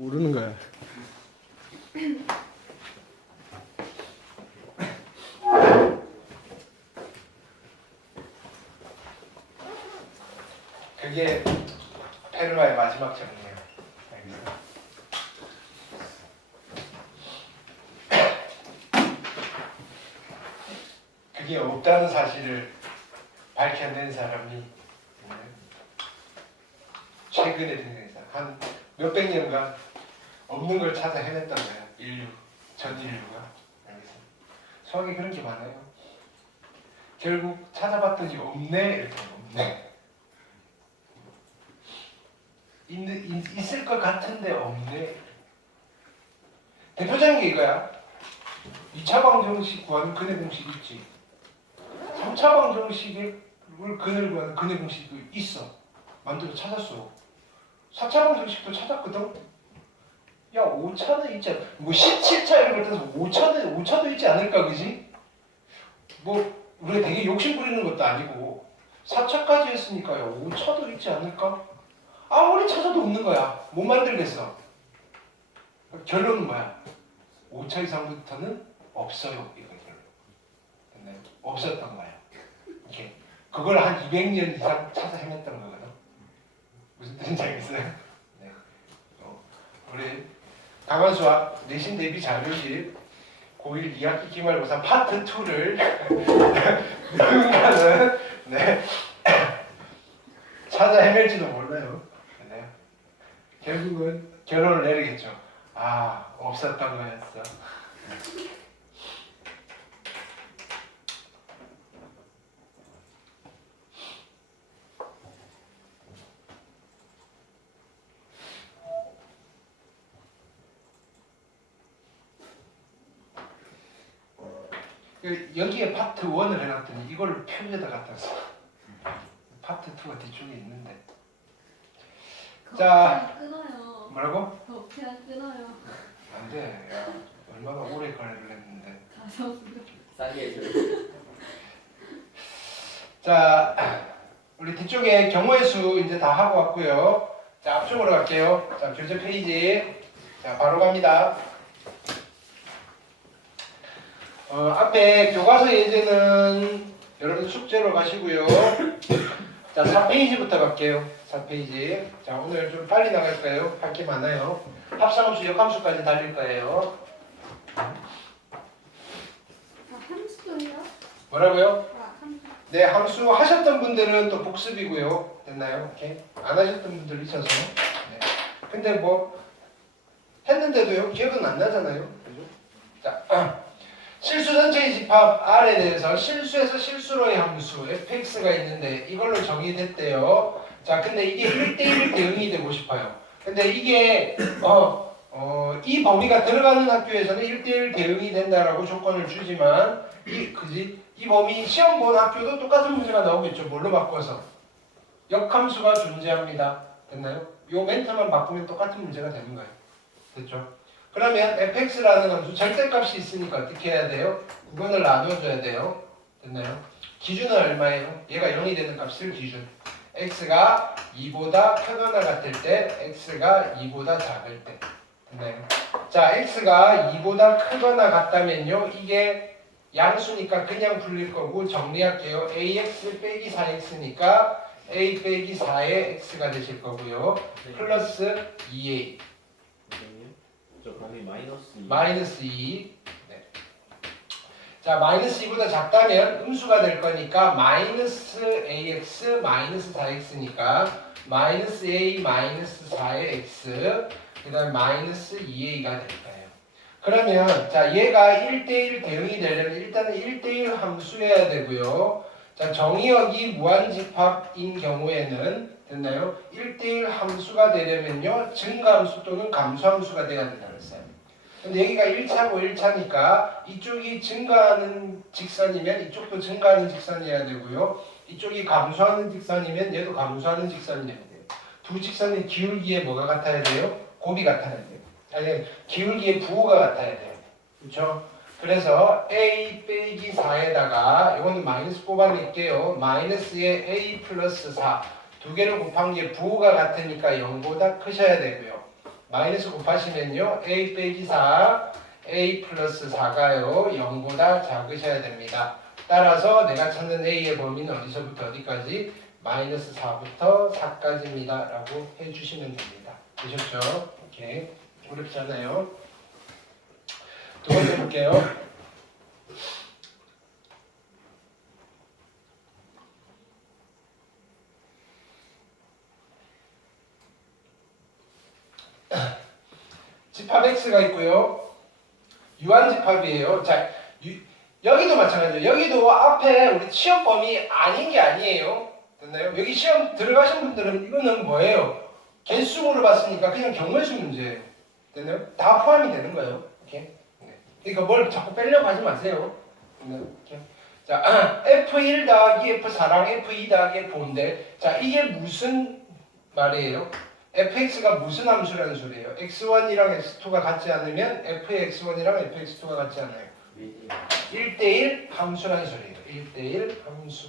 모르는 거야. 그게 페르마의 마지막 정리예요. 그게 없다는 사실을 밝혀낸 사람이 최근에 된 사람, 한 몇백 년간 없는 걸 찾아 헤맸던 거야. 전 인류가. 수학에 그런 게 많아요. 결국 찾아봤더니 없네, 이렇게 없네. 있을 것 같은데 없네. 대표적인 게 이거야. 2차 방정식 구하는 근해 공식 있지. 3차 방정식을 근해를 구하는 근해 공식도 있어. 만들어 찾았어. 4차 방정식도 찾았거든. 야, 5차는 있지 않... 뭐 17차 이런 걸 떠서 5차도 있지 않을까, 그지? 뭐 우리가 되게 욕심 부리는 것도 아니고 4차까지 했으니까 야, 5차도 있지 않을까? 아무리 찾아도 없는 거야. 못 만들겠어. 결론은 뭐야? 5차 이상부터는 없어요. 이거 결론. 없었던 거야. 이게 그걸 한 200년 이상 찾아 헤맸던 거거든. 무슨 뜻인지 알겠어요? 네. 우리 강원수학 내신 대비 자료집 고1 2학기 기말고사 파트 2를 누군가는 네. 찾아 헤맬지도 몰라요. 네. 결국은 결론을 내리겠죠. 아, 없었던 거였어. 여기에 파트 1을 해놨더니 이걸 표지에다 갖다 써. 파트 2가 뒤쪽에 있는데. 자, 끊어요. 뭐라고? 그냥 끊어요. 안 돼. 야, 얼마나 오래 걸리려 했는데. 싸게 해줘. 자, 우리 뒤쪽에 경우의 수 이제 다 하고 왔고요. 자, 앞쪽으로 갈게요. 자, 교재 페이지. 자, 바로 갑니다. 앞에 교과서 예제는 여러분 숙제로 가시고요. 자, 4페이지부터 갈게요. 4페이지. 자, 오늘 좀 빨리 나갈까요? 할 게 많아요. 합성함수, 역함수까지 달릴 거예요. 함수도요? 뭐라고요? 함수. 네, 함수 하셨던 분들은 또 복습이고요. 됐나요? 이렇게 안 하셨던 분들 있어서. 네. 근데 뭐 했는데도요, 기억은 안 나잖아요. 그죠? 자, 실수 전체의 집합 R에 대해서 실수에서 실수로의 함수 fx가 있는데 이걸로 정의됐대요. 자, 근데 이게 1대1 대응이 되고 싶어요. 근데 이게 이 범위가 들어가는 학교에서는 1대1 대응이 된다라고 조건을 주지만 이 범위 시험 본 학교도 똑같은 문제가 나오겠죠. 뭘로 바꿔서 역함수가 존재합니다. 됐나요? 요 멘트만 바꾸면 똑같은 문제가 되는 거예요. 됐죠? 그러면 fx라는 함수 절대값이 있으니까 어떻게 해야 돼요? 구분을 나눠줘야 돼요. 됐나요? 기준은 얼마예요? 얘가 0이 되는 값을 기준. x가 2보다 크거나 같을 때, x가 2보다 작을 때. 됐나요? 자, x가 2보다 크거나 같다면요. 이게 양수니까 그냥 풀릴 거고 정리할게요. ax 빼기 4x니까 a 빼기 4의 x가 되실 거고요. 플러스 2a. 저 범위 -2. 마이너스 2. 네. 자, 마이너스 2보다 작다면 음수가 될 거니까 마이너스 ax 마이너스 4x니까 마이너스 a 마이너스 4의 x 그 다음 마이너스 2a가 될 거예요. 그러면 자, 얘가 1대1 대응이 되려면 일단은 1대1 함수여야 되고요. 자, 정의역이 무한집합인 경우에는 됐나요? 1대1 함수가 되려면요. 증가함수 또는 감소함수가 돼야 된다고 했어요. 근데 여기가 1차고 1차니까 이쪽이 증가하는 직선이면 이쪽도 증가하는 직선이어야 되고요. 이쪽이 감소하는 직선이면 얘도 감소하는 직선이어야 돼요. 두 직선의 기울기에 뭐가 같아야 돼요? 곱이 같아야 돼요. 아니, 기울기의 부호가 같아야 돼요. 그렇죠? 그래서 a 빼기 4에다가 이거는 마이너스 뽑아낼게요. 마이너스에 a 플러스 4 두 개를 곱한 게 부호가 같으니까 0보다 크셔야 되고요. 마이너스 곱하시면요. a 빼기 4, a 플러스 4가요. 0보다 작으셔야 됩니다. 따라서 내가 찾는 a의 범위는 어디서부터 어디까지? 마이너스 4부터 4까지입니다. 라고 해주시면 됩니다. 되셨죠? 오케이. 어렵지 않아요? 두 번째 볼게요. 집합 x가 있고요. 유한집합이에요. 자, 여기도 마찬가지예요. 여기도 앞에 우리 취업 범위 아닌 게 아니에요. 됐나요? 여기 시험 들어가신 분들은 이거는 뭐예요? 개수 물어봤으니까 그냥 경매수 문제예요. 됐나요? 다 포함이 되는 거예요. 이렇게. 네. 그러니까 뭘 자꾸 빼려고 하지 마세요. 이렇게. 자, F1 더하기 F4랑 F2 더하기 F5인데, 자, 이게 무슨 말이에요? fx가 무슨 함수라는 소리예요? x1이랑 x2가 같지 않으면 f의 x1이랑 f의 x2가 같지 않아요. 1대1 함수라는 소리예요. 1대1 함수.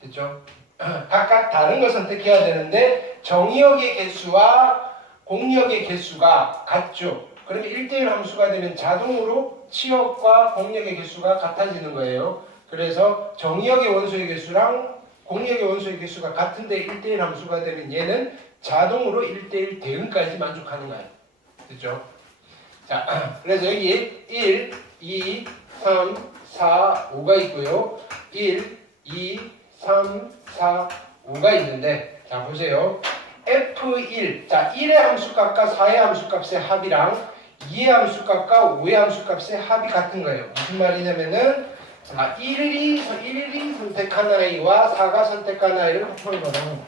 됐죠? 각각 다른 걸 선택해야 되는데 정의역의 개수와 공역의 개수가 같죠. 그러면 1대1 함수가 되면 자동으로 치역과 공역의 개수가 같아지는 거예요. 그래서 정의역의 원소의 개수랑 공역의 원소의 개수가 같은데 1대1 함수가 되면 얘는 자동으로 1대1 대응까지 만족하는 거예요. 됐죠? 자, 그래서 여기 1, 2, 3, 4, 5가 있고요. 1, 2, 3, 4, 5가 있는데, 자, 보세요. F1, 자, 1의 함수값과 4의 함수값의 합이랑 2의 함수값과 5의 함수값의 합이 같은 거예요. 무슨 말이냐면은, 자, 1이 선택한 아이와 4가 선택한 아이를 합한 거랑,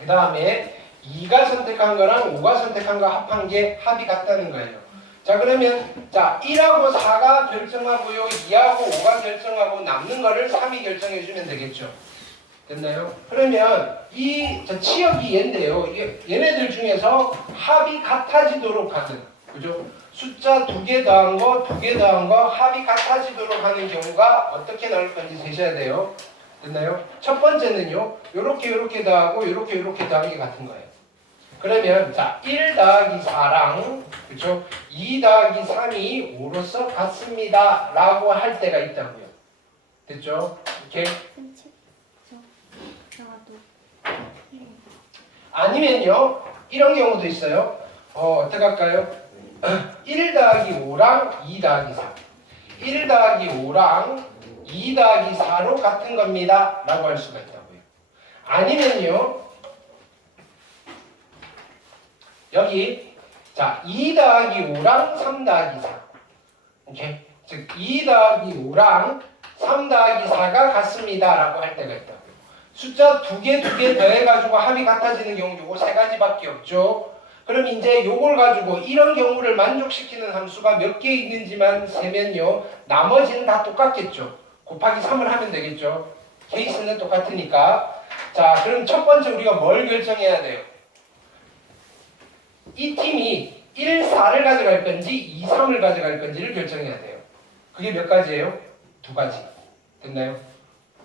그 다음에 2가 선택한 거랑 5가 선택한 거 합한 게 합이 같다는 거예요. 자, 그러면, 자, 1하고 4가 결정하고요, 2하고 5가 결정하고 남는 거를 3이 결정해주면 되겠죠. 됐나요? 그러면 저 치역이 얘인데요. 얘네들 중에서 합이 같아지도록 하는, 그죠? 숫자 2개 더한 거, 2개 더한 거 합이 같아지도록 하는 경우가 어떻게 나올 건지 세셔야 돼요. 됐나요? 첫 번째는요. 요렇게 더하고 요렇게 더하는 게 같은 거예요. 그러면 자, 1 더하기 4랑 그죠? 2 더하기 3이 5로서 같습니다. 라고 할 때가 있다고요. 됐죠? 이렇게. 아니면요. 이런 경우도 있어요. 어떻게 할까요? 1 더하기 5랑 2 더하기 4. 1 더하기 5랑 2 더하기 4로 같은 겁니다. 라고 할 수가 있다고요. 아니면요. 여기 자 2 더하기 5랑 3 더하기 4. 오케이? 즉 2 더하기 5랑 3 더하기 4가 같습니다. 라고 할 때가 있다고요. 숫자 2개 더해가지고 합이 같아지는 경우 요거 3가지밖에 없죠. 그럼 이제 요걸 가지고 이런 경우를 만족시키는 함수가 몇 개 있는지만 세면요. 나머지는 다 똑같겠죠. 곱하기 3을 하면 되겠죠. 케이스는 똑같으니까. 자, 그럼 첫 번째 우리가 뭘 결정해야 돼요? 이 팀이 1, 4를 가져갈 건지 2, 3을 가져갈 건지를 결정해야 돼요. 그게 몇 가지예요? 2가지. 됐나요?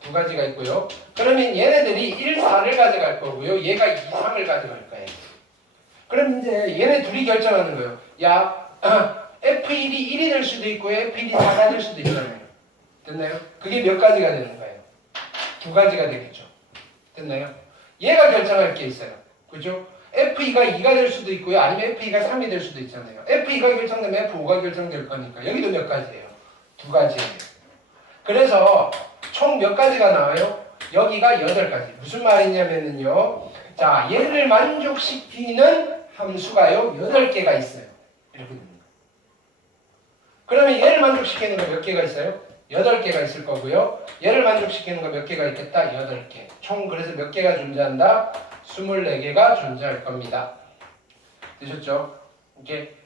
2가지가 있고요. 그러면 얘네들이 1, 4를 가져갈 거고요. 얘가 2, 3을 가져갈 거예요. 그럼 이제 얘네 둘이 결정하는 거예요. 야, F1이 1이 될 수도 있고 F1이 4가 될 수도 있잖아요. 됐나요? 그게 몇 가지가 되는 거예요? 2가지가 되겠죠. 됐나요? 얘가 결정할 게 있어요. 그죠? F2가 2가 될 수도 있고요. 아니면 F2가 3이 될 수도 있잖아요. F2가 결정되면 F5가 결정될 거니까. 여기도 몇 가지예요? 2가지예요. 그래서 총 몇 가지가 나와요? 여기가 8가지. 무슨 말이냐면요. 자, 얘를 만족시키는 함수가요. 8개가 있어요. 이렇게 됩니다. 그러면 얘를 만족시키는 거 몇 개가 있어요? 8개가 있을 거고요. 얘를 만족시키는 거 몇 개가 있겠다? 8개. 총 그래서 몇 개가 존재한다? 24개가 존재할 겁니다. 되셨죠? 이렇게.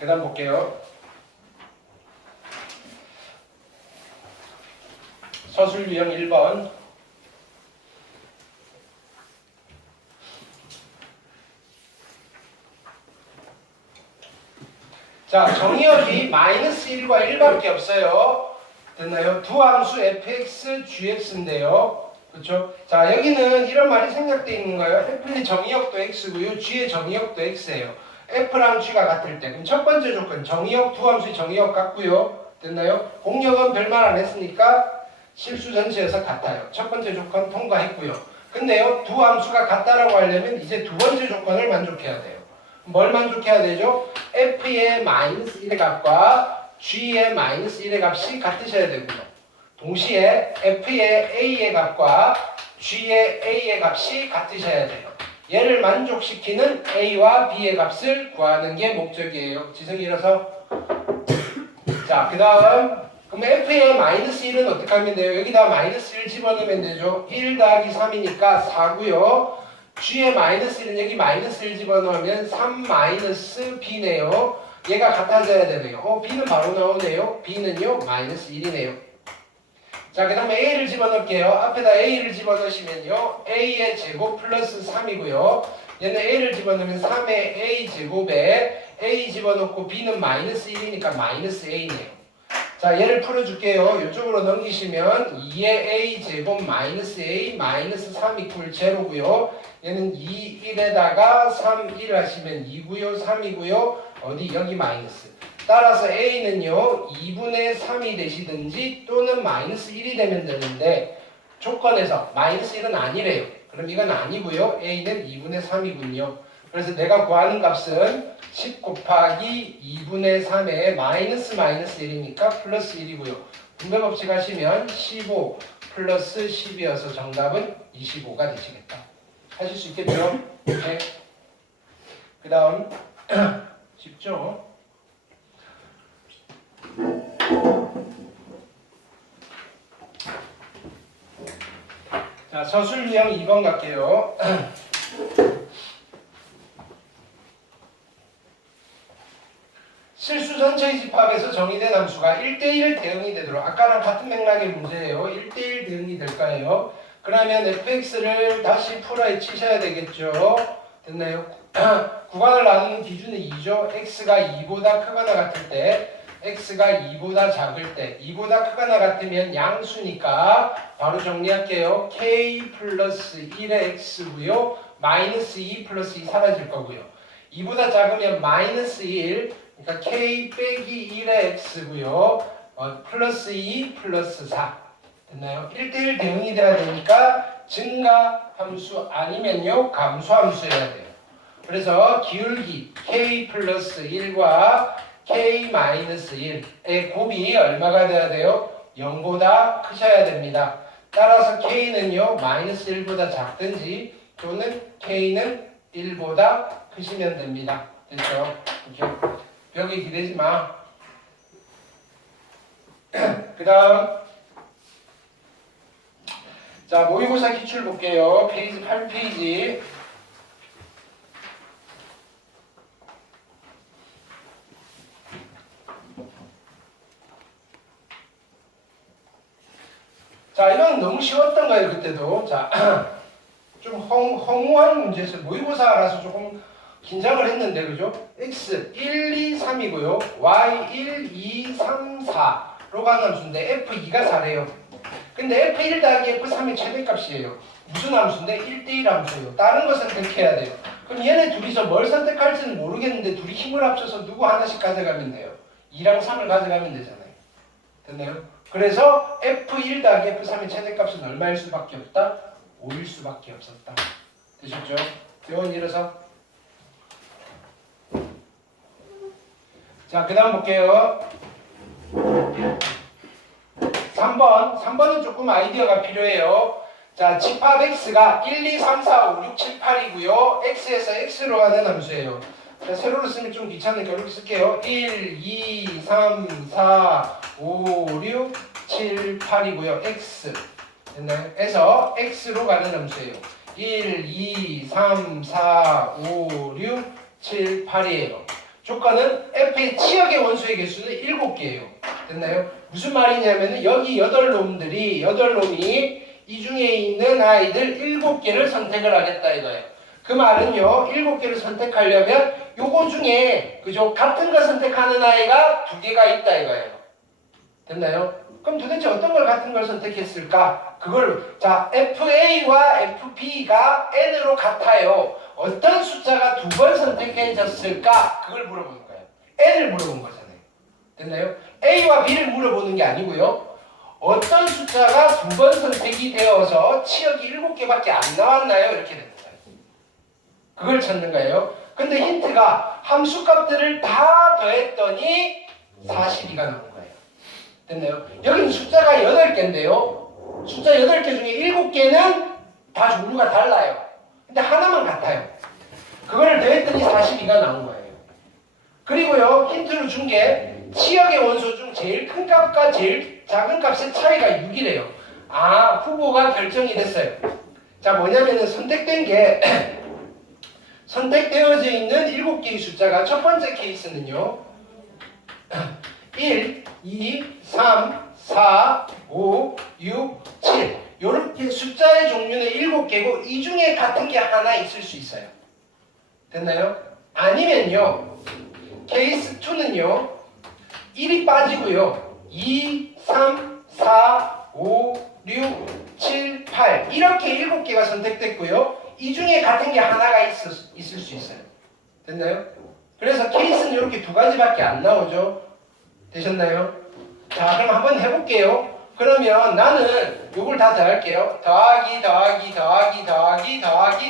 계단 볼게요. 서술 유형 1번. 자, 정의역이 마이너스 1과 1밖에 없어요. 됐나요? 두 함수 fx, gx인데요. 그렇죠? 자, 여기는 이런 말이 생략되어 있는 거예요. F의 정의역도 X고요. G의 정의역도 X예요. F랑 G가 같을 때. 그럼 첫 번째 조건, 정의역, 두 함수의 정의역 같고요. 됐나요? 공역은 별말 안 했으니까 실수 전체에서 같아요. 첫 번째 조건 통과했고요. 근데요, 두 함수가 같다라고 하려면 이제 두 번째 조건을 만족해야 돼요. 뭘 만족해야 되죠? F의 마이너스 1의 값과 G의 마이너스 1의 값이 같으셔야 되고요. 동시에 F의 A의 값과 G의 A의 값이 같으셔야 돼요. 얘를 만족시키는 A와 B의 값을 구하는 게 목적이에요. 지성이 일어서. 자, 그 다음 그럼 F의 마이너스 1은 어떻게 하면 돼요? 여기다 마이너스 1 집어넣으면 되죠. 1 더하기 3이니까 4고요. G의 마이너스 1은 여기 마이너스 1 집어넣으면 3 마이너스 B네요. 얘가 같아져야 되네요. B는 바로 나오네요. B는요 마이너스 1이네요. 자, 그 다음에 A를 집어넣을게요. 앞에다 A를 집어넣으시면요 A의 제곱 플러스 3이고요. 얘는 A를 집어넣으면 3의 A 제곱에 A 집어넣고 B는 마이너스 1이니까 마이너스 A네요. 자, 얘를 풀어줄게요. 이쪽으로 넘기시면 2의 A 제곱 마이너스 A 마이너스 3 이퀄 제로고요. 얘는 2, 1에다가 3, 1 하시면 2고요 3이고요. 어디? 여기 마이너스. 따라서 A는요 2분의 3이 되시든지 또는 마이너스 1이 되면 되는데 조건에서 마이너스 1은 아니래요. 그럼 이건 아니고요. A는 2분의 3이군요. 그래서 내가 구하는 값은 10 곱하기 2분의 3에 마이너스 1이니까 플러스 1이고요. 분배 법칙 하시면 15 플러스 10이어서 정답은 25가 되시겠다. 하실 수 있겠죠? 네. 그 다음 쉽죠? 자, 서술 유형 2번 갈게요. 실수 전체의 집합에서 정의된 함수가 1대1 대응이 되도록 아까랑 같은 맥락의 문제예요. 1대1 대응이 될까요? 그러면 fx를 다시 풀어에 치셔야 되겠죠. 됐나요? 구간을 나누는 기준은 2죠. x가 2보다 크거나 같을 때 x가 2보다 작을 때 2보다 크거나 같으면 양수니까 바로 정리할게요. k 플러스 1의 x고요. 마이너스 2 플러스 2 사라질 거고요. 2보다 작으면 마이너스 1 그러니까 k 빼기 1의 x고요. 플러스 2 플러스 4 됐나요? 1대1 대응이 돼야 되니까 증가 함수 아니면요 감소 함수여야 돼요. 그래서 기울기 k 플러스 1과 k 마이너스 1의 곱이 얼마가 돼야 돼요? 0보다 크셔야 됩니다. 따라서 k는요 마이너스 1보다 작든지 또는 k는 1보다 크시면 됩니다. 됐죠? 이렇게 벽에 기대지 마. 그 다음 자, 모의고사 기출 볼게요. 페이지 8페이지. 자, 이건 너무 쉬웠던 거예요, 그때도. 자, 좀 허무한 문제에서 모의고사라서 조금 긴장을 했는데, 그죠? x 1, 2, 3이고요. y 1, 2, 3, 4로 가는 함수인데 f2가 4래요. 근데 f1 더하기 f3의 최대값이에요. 무슨 함수인데? 1대1 함수예요. 다른 거 선택해야 돼요. 그럼 얘네 둘이서 뭘 선택할지는 모르겠는데 둘이 힘을 합쳐서 누구 하나씩 가져가면 돼요. 2랑 3을 가져가면 되잖아요. 됐나요? 그래서 f1 더하기 f3의 최대값은 얼마일 수밖에 없다? 5일 수밖에 없었다. 되셨죠? 대원 일어서. 자, 그 다음 볼게요. 3번은 조금 아이디어가 필요해요. 자, 집합 x가 1, 2, 3, 4, 5, 6, 7, 8이고요. x에서 x로 가는 함수예요. 자, 세로로 쓰면 좀 귀찮으니까 이렇게 쓸게요. 1, 2, 3, 4, 5, 6, 7, 8이고요. x 됐나요? 에서 x로 가는 함수예요. 1, 2, 3, 4, 5, 6, 7, 8이에요. 조건은 f의 치역의 원소의 개수는 7개예요. 됐나요? 무슨 말이냐면 여기 8놈이 이 중에 있는 아이들 7개를 선택을 하겠다 이거예요. 그 말은요 7개를 선택하려면 요거 중에 그죠? 같은 거 선택하는 아이가 2개가 있다 이거예요. 됐나요? 그럼 도대체 어떤 걸 같은 걸 선택했을까? 그걸 자 FA와 FB가 N으로 같아요. 어떤 숫자가 두 번 선택해졌을까? 그걸 물어보는 거예요. N을 물어본 거잖아요. 됐나요? A와 B를 물어보는 게 아니고요. 어떤 숫자가 두 번 선택이 되어서 치역이 7개밖에 안 나왔나요? 이렇게 되는 거예요. 그걸 찾는 거예요. 근데 힌트가 함수값들을 다 더했더니 42가 나온 거예요. 됐나요? 여기는 숫자가 8개인데요. 숫자 8개 중에 7개는 다 종류가 달라요. 근데 하나만 같아요. 그거를 더했더니 42가 나온 거예요. 그리고요, 힌트로 준 게 치역의 원소 중 제일 큰 값과 제일 작은 값의 차이가 6이래요. 아, 후보가 결정이 됐어요. 자, 뭐냐면은 선택된 게 선택되어져 있는 7개의 숫자가 첫 번째 케이스는요. 1, 2, 3, 4, 5, 6, 7 이렇게 숫자의 종류는 7개고 이 중에 같은 게 하나 있을 수 있어요. 됐나요? 아니면요. 케이스 2는요. 1이 빠지고요. 2, 3, 4, 5, 6, 7, 8 이렇게 7개가 선택됐고요. 이 중에 같은 게 하나가 있을 수 있어요. 됐나요? 그래서 케이스는 이렇게 두 가지밖에 안 나오죠. 되셨나요? 자, 그럼 한번 해볼게요. 그러면 나는 요걸 다 더할게요.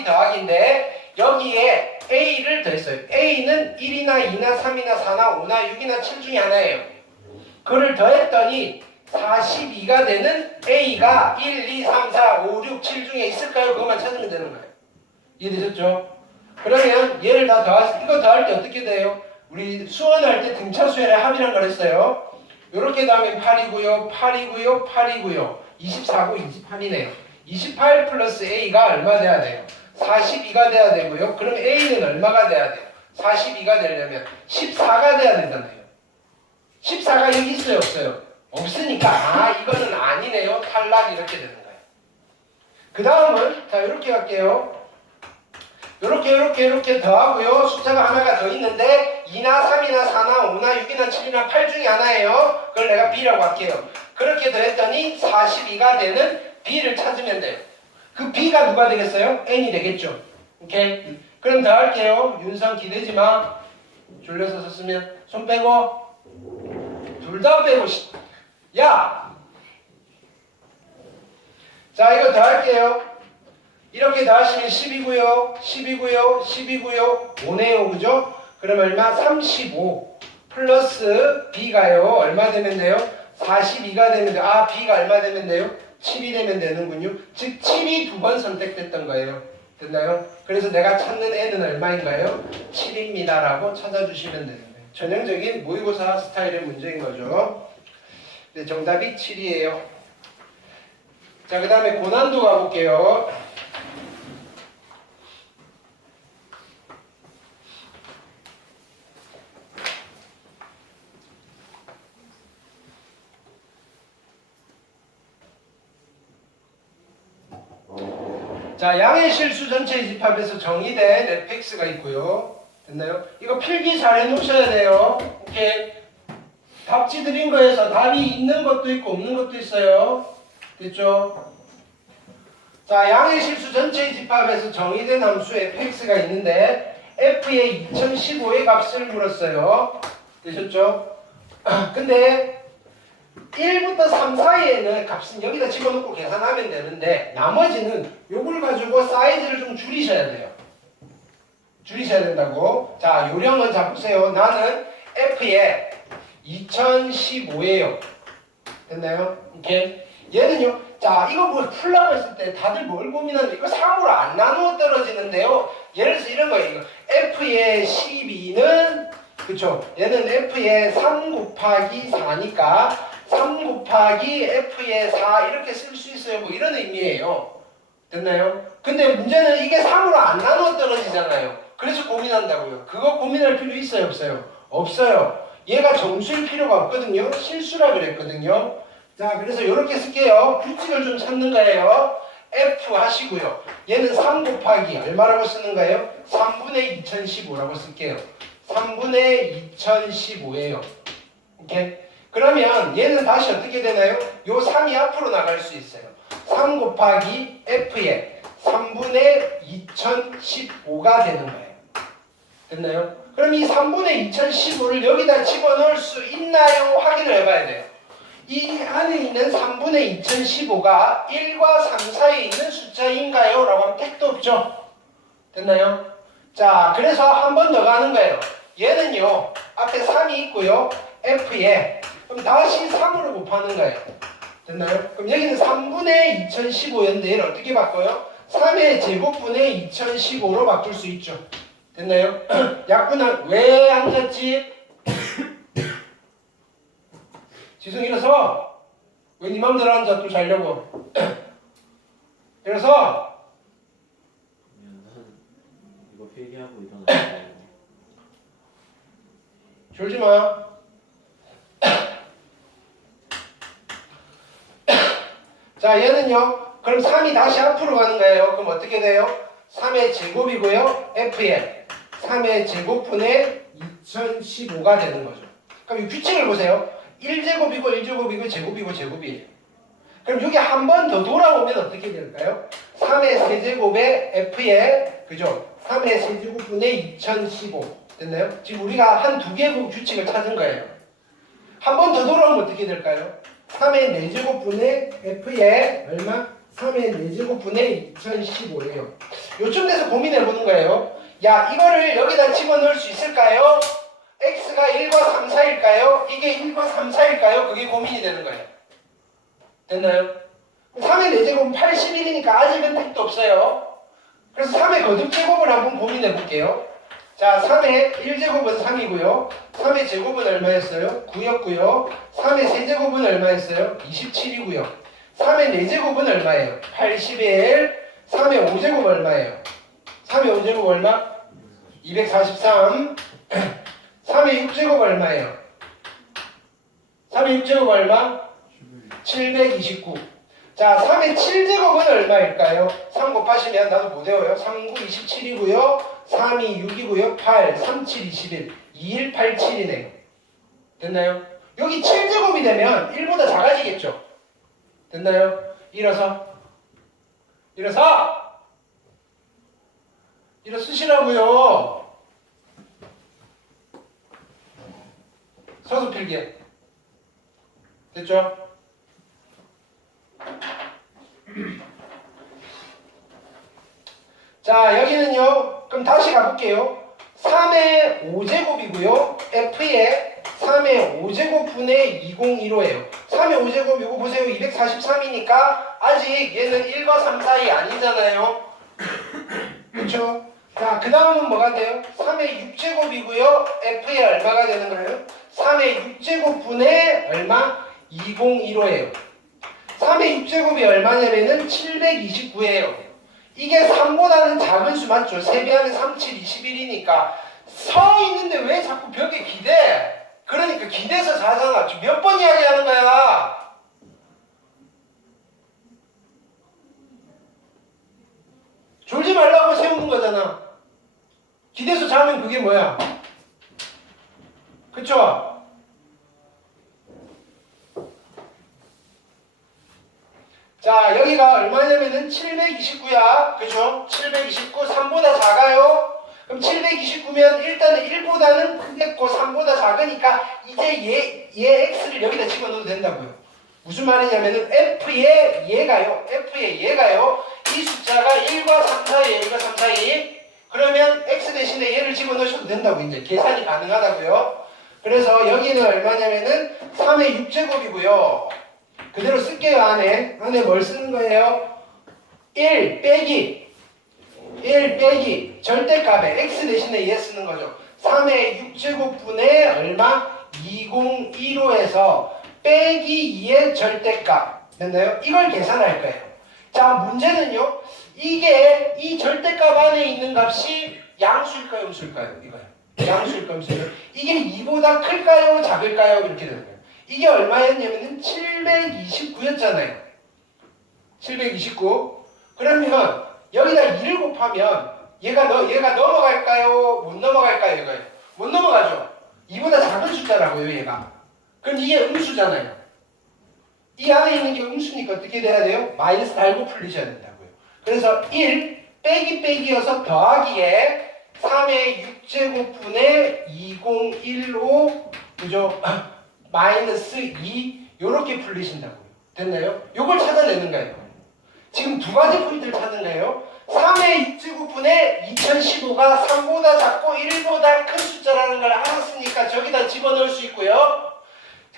더하기인데 여기에 A를 더했어요. A는 1이나 2나 3이나 4나 5나 6이나 7 중에 하나예요. 그걸 더했더니 42가 되는 A가 1, 2, 3, 4, 5, 6, 7 중에 있을까요? 그것만 찾으면 되는 거예요. 이해되셨죠? 그러면 얘를 다 이거 더할 때 어떻게 돼요? 우리 수원할 때 등차수열의 합이라는 걸 했어요. 요렇게 더하면 8이고요. 8이고요. 8이고요. 24고 28이네요. 28 플러스 A가 얼마 돼야 돼요? 42가 돼야 되고요. 그럼 A는 얼마가 돼야 돼요? 42가 되려면 14가 돼야 되잖아요. 14가 여기 있어요? 없어요? 없으니까 아 이거는 아니네요. 탈락 이렇게 되는 거예요. 그 다음은 자 이렇게 갈게요. 이렇게 더하고요. 숫자가 하나가 더 있는데 2나 3이나 4나 5나 6이나 7이나 8 중에 하나예요. 그걸 내가 B라고 할게요. 그렇게 더했더니 42가 되는 B를 찾으면 돼요. 그 B가 누가 되겠어요? N이 되겠죠. 오케이? 그럼 더할게요. 윤성 기대지 마. 졸려서 썼으면 손 빼고 둘 다 빼고 야! 자 이거 더할게요. 이렇게 더하시면 10이고요. 10이고요. 5네요. 그죠? 그럼 얼마? 35 플러스 B가요. 얼마 되면 돼요? 42가 되면 돼요. 아 B가 얼마 되면 돼요? 7이 되면 되는군요. 즉 7이 두 번 선택됐던 거예요. 됐나요? 그래서 내가 찾는 N은 얼마인가요? 7입니다 라고 찾아주시면 되는 거예요. 전형적인 모의고사 스타일의 문제인 거죠. 네, 정답이 7이에요. 자, 그 다음에 고난도 가볼게요. 자, 양의 실수 전체의 집합에서 정의된 fx가 있고요. 됐나요? 이거 필기 잘 해놓으셔야 돼요. 오케이. 답지 드린 거에서 답이 있는 것도 있고 없는 것도 있어요. 됐죠? 자, 양의 실수 전체의 집합에서 정의된 함수 fx가 있는데 f의 2015의 값을 물었어요. 되셨죠? 근데 1부터 3 사이에는 값은 여기다 집어넣고 계산하면 되는데 나머지는 요걸 가지고 사이즈를 좀 줄이셔야 돼요. 줄이셔야 된다고. 자, 요령은 자 보세요. 나는 F에 2015예요. 됐나요? 오케이. 얘는요. 자, 이거 뭐 풀라고 했을 때 다들 뭘 고민하는데 이거 3으로 안 나누어 떨어지는데요. 예를 들어서 이런 거예요. 이거 F의 12는 그쵸? 얘는 F의 3 곱하기 4니까 3 곱하기 F의 4 이렇게 쓸 수 있어요. 뭐 이런 의미예요. 됐나요? 근데 문제는 이게 3으로 안 나눠 떨어지잖아요. 그래서 고민한다고요. 그거 고민할 필요 있어요? 없어요? 없어요. 얘가 정수일 필요가 없거든요. 실수라 그랬거든요. 자, 그래서 이렇게 쓸게요. 규칙을 좀 찾는 거예요. F 하시고요. 얘는 3 곱하기 얼마라고 쓰는 거예요? 3분의 2015라고 쓸게요. 3분의 2015예요. 오케이? 그러면 얘는 다시 어떻게 되나요? 요 3이 앞으로 나갈 수 있어요. 3 곱하기 F의 3분의 2015가 되는 거예요. 됐나요? 그럼 이 3분의 2015를 여기다 집어넣을 수 있나요? 확인을 해봐야 돼요. 이 안에 있는 3분의 2015가 1과 3 사이에 있는 숫자인가요? 라고 하면 택도 없죠. 됐나요? 자, 그래서 한 번 더 가는 거예요. 얘는요, 앞에 3이 있고요, F에 그럼 다시 3으로 곱하는 거예요. 됐나요? 그럼 여기는 3분의 2015였는데 얘를 어떻게 바꿔요? 3의 제곱분의 2015로 바꿀 수 있죠. 됐나요? 약분은 왜 앉았지? 지승 일어서. 왜 네 맘대로 앉아 또 자려고. 일어서. 난 이거 필기하고 일어났어. 졸지 마. 자, 얘는요. 그럼 3이 다시 앞으로 가는 거예요. 그럼 어떻게 돼요? 3의 제곱이고요. F에 3의 제곱분의 2015가 되는 거죠. 그럼 이 규칙을 보세요. 1제곱이고 1제곱이고 제곱이고 제곱이에요. 그럼 여기 한 번 더 돌아오면 어떻게 될까요? 3의 세제곱에 F에 그죠? 3의 세제곱분의 2015 됐나요? 지금 우리가 한 두 개의 규칙을 찾은 거예요. 한 번 더 돌아오면 어떻게 될까요? 3의 4제곱분의 F에 얼마? 3의 4제곱분의 2015예요. 요쯤 돼서 고민해보는 거예요. 야, 이거를 여기다 집어넣을 수 있을까요? X가 1과 3 사이일까요? 이게 1과 3 사이일까요? 그게 고민이 되는 거예요. 됐나요? 3의 4제곱은 81이니까 아직은 택도 없어요. 그래서 3의 거듭제곱을 한번 고민해 볼게요. 자, 3의 1제곱은 3이고요. 3의 제곱은 얼마였어요? 9였고요. 3의 세제곱은 얼마였어요? 27이고요. 3의 4제곱은 얼마예요? 81. 3의 5제곱 얼마예요? 3의 5제곱 얼마? 243. 3의 6제곱 얼마예요? 3의 6제곱 얼마? 729. 자, 3의 7제곱은 얼마일까요? 3 곱하시면 나도 못 외워요. 3, 9, 27이고요. 3, 2, 6이고요. 8, 3, 7, 21. 2, 1, 8, 7이네요. 됐나요? 여기 7제곱이 되면 1보다 작아지겠죠? 됐나요? 일어서. 일어서! 일어서시라고요. 서서 필기해. 됐죠? 자, 여기는요. 그럼 다시 가볼게요. 3의 5제곱이고요. F에 3의 5제곱분의 2015예요. 3의 5제곱 이거 보세요. 243이니까 아직 얘는 1과 3 사이 아니잖아요. 그렇죠? 자, 그 다음은 뭐가 돼요? 3의 6제곱이고요. F에 얼마가 되는 거예요? 3의 6제곱분의 얼마? 2015예요. 3의 6제곱이 얼마냐면은 729예요. 이게 3보다는 작은 수 맞죠? 3배하면 3, 7, 21이니까 서 있는데 왜 자꾸 벽에 기대? 그러니까 기대서 자잖아. 지금 몇 번 이야기하는 거야? 졸지 말라고 세우는 거잖아. 기대서 자면 그게 뭐야? 그쵸? 자, 여기가 얼마냐면은 729야. 그죠? 729, 3보다 작아요. 그럼 729면 일단은 1보다는 크겠고 3보다 작으니까 이제 얘 x를 여기다 집어넣어도 된다고요. 무슨 말이냐면은 f의 얘가요. 이 숫자가 1과 3 사이에 1과 3 사이. 그러면 x 대신에 얘를 집어넣으셔도 된다고 이제 계산이 가능하다고요. 그래서 여기는 얼마냐면은 3의 6제곱이고요. 그대로 쓸게요. 안에 뭘 쓰는 거예요? 1 빼기 절대값에 x 대신에 얘 쓰는 거죠. 3의 6제곱분의 얼마? 2015에서 빼기 2의 절대값. 됐나요? 이걸 계산할 거예요. 자, 문제는요. 이게 이 절대값 안에 있는 값이 양수일까요? 음수일까요? 이거요. 양수일까요? 음수일까요? 이게 2보다 클까요? 작을까요? 이렇게 되는 거예요. 이게 얼마였냐면은 729였잖아요. 729. 그러면 여기다 2를 곱하면 얘가 넘어갈까요? 못 넘어갈까요? 이거예요. 못 넘어가죠. 2보다 작은 숫자라고요, 얘가. 그럼 이게 음수잖아요. 이 안에 있는 게 음수니까 어떻게 돼야 돼요? 마이너스 달고 풀리셔야 된다고요. 그래서 1 빼기 빼기여서 더하기에 3의 6제곱분의 2015 그죠? 마이너스 2 요렇게 풀리신다고요. 됐나요? 요걸 찾아내는 거예요. 지금 두 가지 포인트를 찾는 거예요. 3의 6제곱분의 2015가 3보다 작고 1보다 큰 숫자라는 걸 알았으니까 저기다 집어넣을 수 있고요.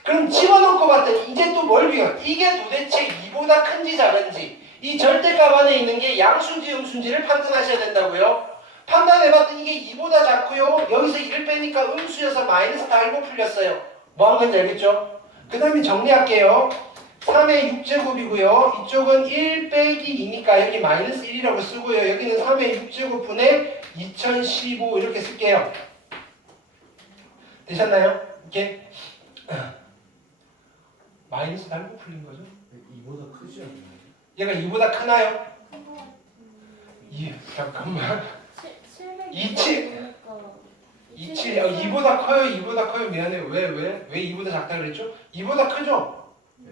그럼 집어넣고 봤더니 이제 또 뭘 비교? 이게 도대체 2보다 큰지 작은지 이 절대값 안에 있는 게 양수인지 음수인지를 판단하셔야 된다고요. 판단해봤더니 이게 2보다 작고요. 여기서 1을 빼니까 음수여서 마이너스 달고 풀렸어요. 뭐 한 건지 알겠죠? 그 다음에 정리할게요. 3의 6제곱이고요. 이쪽은 1 빼기 2니까 여기 마이너스 1이라고 쓰고요. 여기는 3의 6제곱분의 2015 이렇게 쓸게요. 되셨나요? 이렇게 마이너스 달고 풀린 거죠? 이보다 크지 않나요? 얘가 2보다 크나요? 잠깐만. 27. 2보다 커요. 2보다 커요. 미안해. 왜 2보다 작다 그랬죠? 2보다 크죠?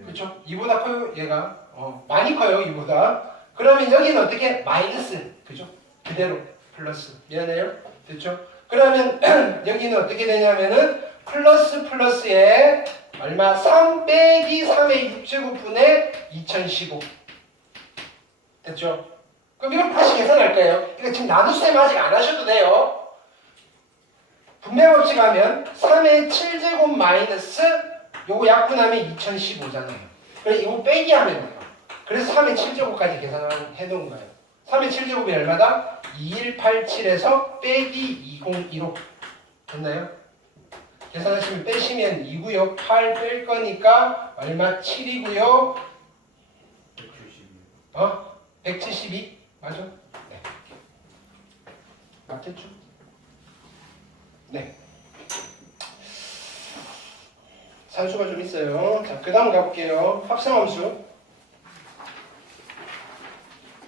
그렇죠? 2보다 커요. 얘가 많이 커요. 2보다. 그러면 여기는 어떻게? 마이너스. 그죠? 그대로 플러스. 미안해요. 됐죠? 그러면 여기는 어떻게 되냐면은 플러스 플러스에 얼마? 3 빼기 3의 6제곱분의 2015. 됐죠? 그럼 이걸 다시 계산할까요? 이거 지금 나눗셈 아직 안 하셔도 돼요. 분배법칙 하면 3의 7제곱 마이너스 요거 약분하면 2015잖아요. 그래서 이거 빼기 하면 돼요. 그래서 3의 7제곱까지 계산해 놓은 거예요. 3의 7제곱이 얼마다? 2187에서 빼기 2015. 됐나요? 계산하시면 빼시면 2고요. 8 뺄 거니까 얼마? 7이고요. 172? 맞아? 네. 맞겠죠? 네. 산수가 좀 있어요. 자, 그 다음 가볼게요. 합성함수.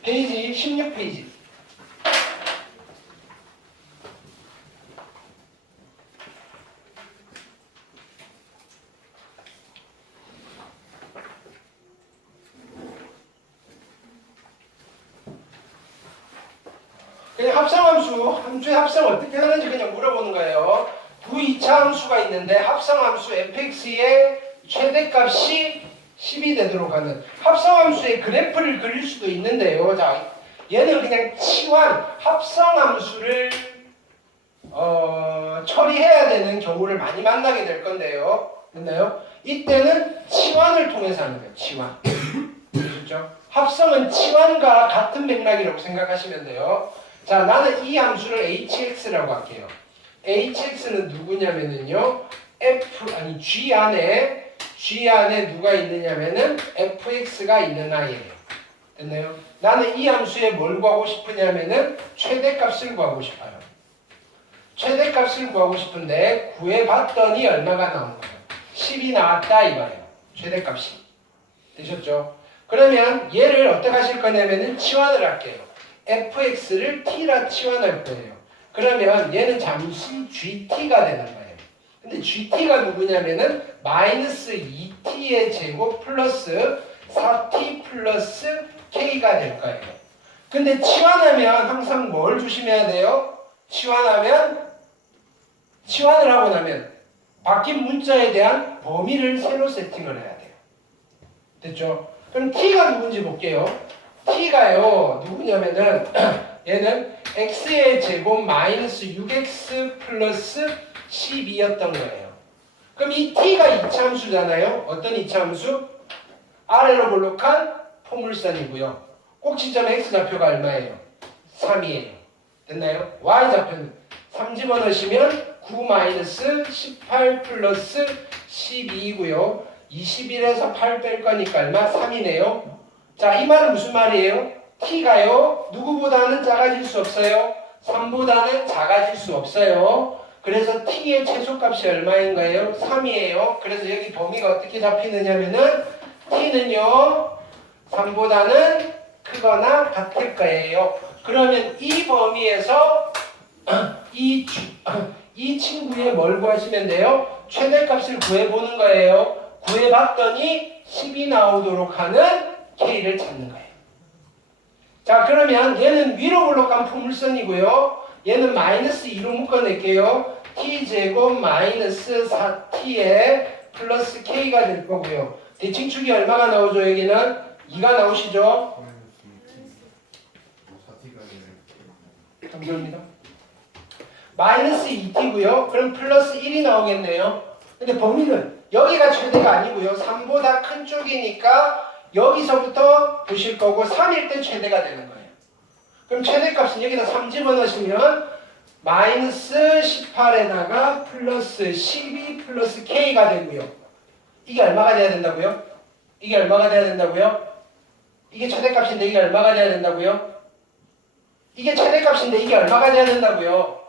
페이지 16페이지. 그냥 합성함수, 함수의 합성 어떻게 하는지 그냥 물어보는 거예요. 두 2차 함수가 있는데 합성함수 fx의 최대값이 10이 되도록 하는 합성함수의 그래프를 그릴 수도 있는데요. 자, 얘는 그냥 치환, 합성함수를 처리해야 되는 경우를 많이 만나게 될 건데요. 됐나요? 이때는 치환을 통해서 하는 거예요. 치환. 그렇죠? 합성은 치환과 같은 맥락이라고 생각하시면 돼요. 자, 나는 이 함수를 hx라고 할게요. hx는 누구냐면은요, G 안에 누가 있느냐면은 fx가 있는 아이예요. 됐나요? 나는 이 함수에 뭘 구하고 싶으냐면은 최대값을 구하고 싶어요. 최대값을 구하고 싶은데 구해봤더니 얼마가 나온 거예요? 10이 나왔다 이 말이에요. 최대값이. 되셨죠? 그러면 얘를 어떻게 하실 거냐면은 치환을 할게요. fx를 t라 치환할 거예요. 그러면 얘는 잠시 gt가 되는 거예요. 근데 gt가 누구냐면은 마이너스 2t의 제곱 플러스 4t 플러스 k가 될 거예요. 근데 치환하면 항상 뭘 조심해야 돼요? 치환을 하고 나면 바뀐 문자에 대한 범위를 새로 세팅을 해야 돼요. 됐죠? 그럼 t가 누군지 볼게요. t가요 누구냐면은 얘는 x의 제곱 마이너스 6x 플러스 12였던 거예요. 그럼 이 t가 이차함수잖아요. 어떤 이차함수? 아래로 볼록한 포물선이고요. 꼭지점 x좌표가 얼마예요? 3이에요. 됐나요? y좌표는 3 집어넣으시면 9 마이너스 18 플러스 12이고요. 21에서 8 뺄 거니까 얼마? 3이네요. 자, 이 말은 무슨 말이에요? t가요 누구보다는 작아질 수 없어요. 3보다는 작아질 수 없어요. 그래서 t의 최소값이 얼마인가요? 3이에요. 그래서 여기 범위가 어떻게 잡히느냐면은 t는요 3보다는 크거나 같을 거예요. 그러면 이 범위에서 이 친구의 뭘 구하시면 돼요? 최대값을 구해보는 거예요. 구해봤더니 10이 나오도록 하는 K를 찾는 거예요. 자, 그러면 얘는 위로 올라간 포물선이고요. 얘는 마이너스 2로 묶어낼게요. t제곱 마이너스 4t에 플러스 k가 될 거고요. 대칭축이 얼마가 나오죠? 여기는 2가 나오시죠? 감사합니다. 마이너스 2t고요. 그럼 플러스 1이 나오겠네요. 근데 범위는 여기가 최대가 아니고요. 3보다 큰 쪽이니까 여기서부터 보실 거고 3일 때 최대가 되는 거예요. 그럼 최대값은 여기다 3 집어넣으시면 마이너스 18에다가 플러스 12 플러스 k가 되고요. 이게 얼마가 돼야 된다고요? 이게 얼마가 돼야 된다고요? 이게 최대값인데 이게 얼마가 돼야 된다고요? 이게 최대값인데 이게 얼마가 돼야 된다고요?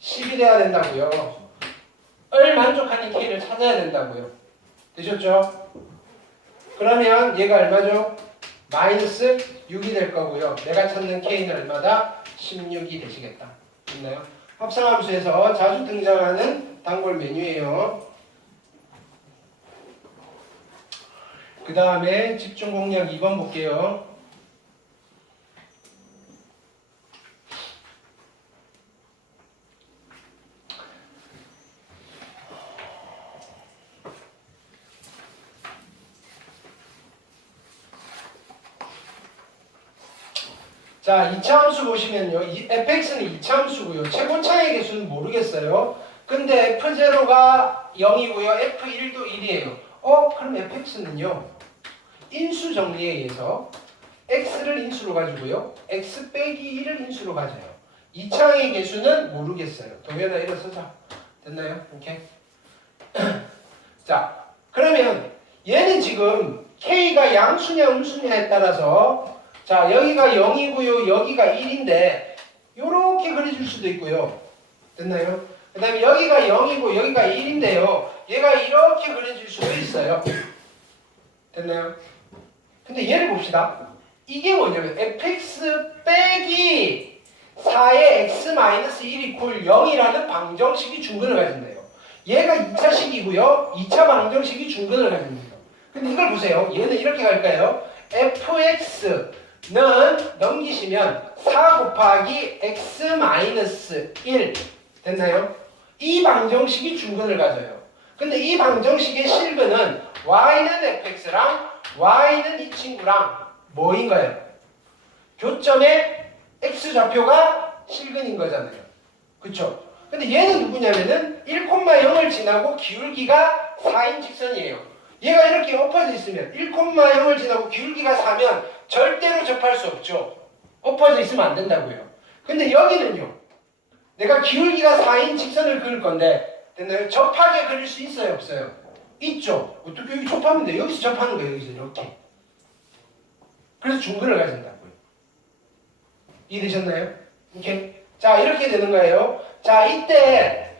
10이 돼야 된다고요. 을 만족하는 k를 찾아야 된다고요. 되셨죠? 그러면 얘가 얼마죠? 마이너스 6이 될 거고요. 내가 찾는 k는 얼마다? 16이 되시겠다. 됐나요? 합성함수에서 자주 등장하는 단골 메뉴예요. 그 다음에 집중 공략 2번 볼게요. 자, 2차 함수 보시면요. fx는 2차 함수고요. 최고차의 개수는 모르겠어요. 근데 f0가 0이고요. f1도 1이에요. 그럼 fx는요. 인수 정리에 의해서 x를 인수로 가지고요. x 빼기 1을 인수로 가져요. 2차의 개수는 모르겠어요. 동현아 일어서자. 됐나요? 오케이. 자, 그러면 얘는 지금 k가 양수냐 음수냐에 따라서 자, 여기가 0이고요. 여기가 1인데 요렇게 그려줄 수도 있고요. 됐나요? 그 다음에 여기가 0이고 여기가 1인데요. 얘가 이렇게 그려질 수도 있어요. 됐나요? 근데 얘를 봅시다. 이게 뭐냐면 fx 빼기 4의 x-1 = 0이라는 방정식이 중근을 가진대요. 얘가 2차식이고요. 2차 방정식이 중근을 가진대요. 근데 이걸 보세요. 얘는 이렇게 갈까요? fx는 넘기시면 4 곱하기 x-1 됐나요? 이 방정식이 중근을 가져요. 근데 이 방정식의 실근은 y는 fx랑 y는 이 친구랑 뭐인가요? 교점의 x좌표가 실근인 거잖아요. 그쵸? 근데 얘는 누구냐면은 1,0을 지나고 기울기가 4인 직선이에요. 얘가 이렇게 엎어져 있으면 1,0을 지나고 기울기가 4면 절대로 접할 수 없죠. 엎어져 있으면 안 된다고요. 근데 여기는요. 내가 기울기가 4인 직선을 그릴 건데 됐나요? 접하게 그릴 수 있어요? 없어요? 있죠. 어떻게 여기 접하면 돼? 여기서 접하는 거예요. 여기서 이렇게. 그래서 중근을 가진다고요. 이해되셨나요? 오케이. 자, 이렇게 되는 거예요. 자, 이때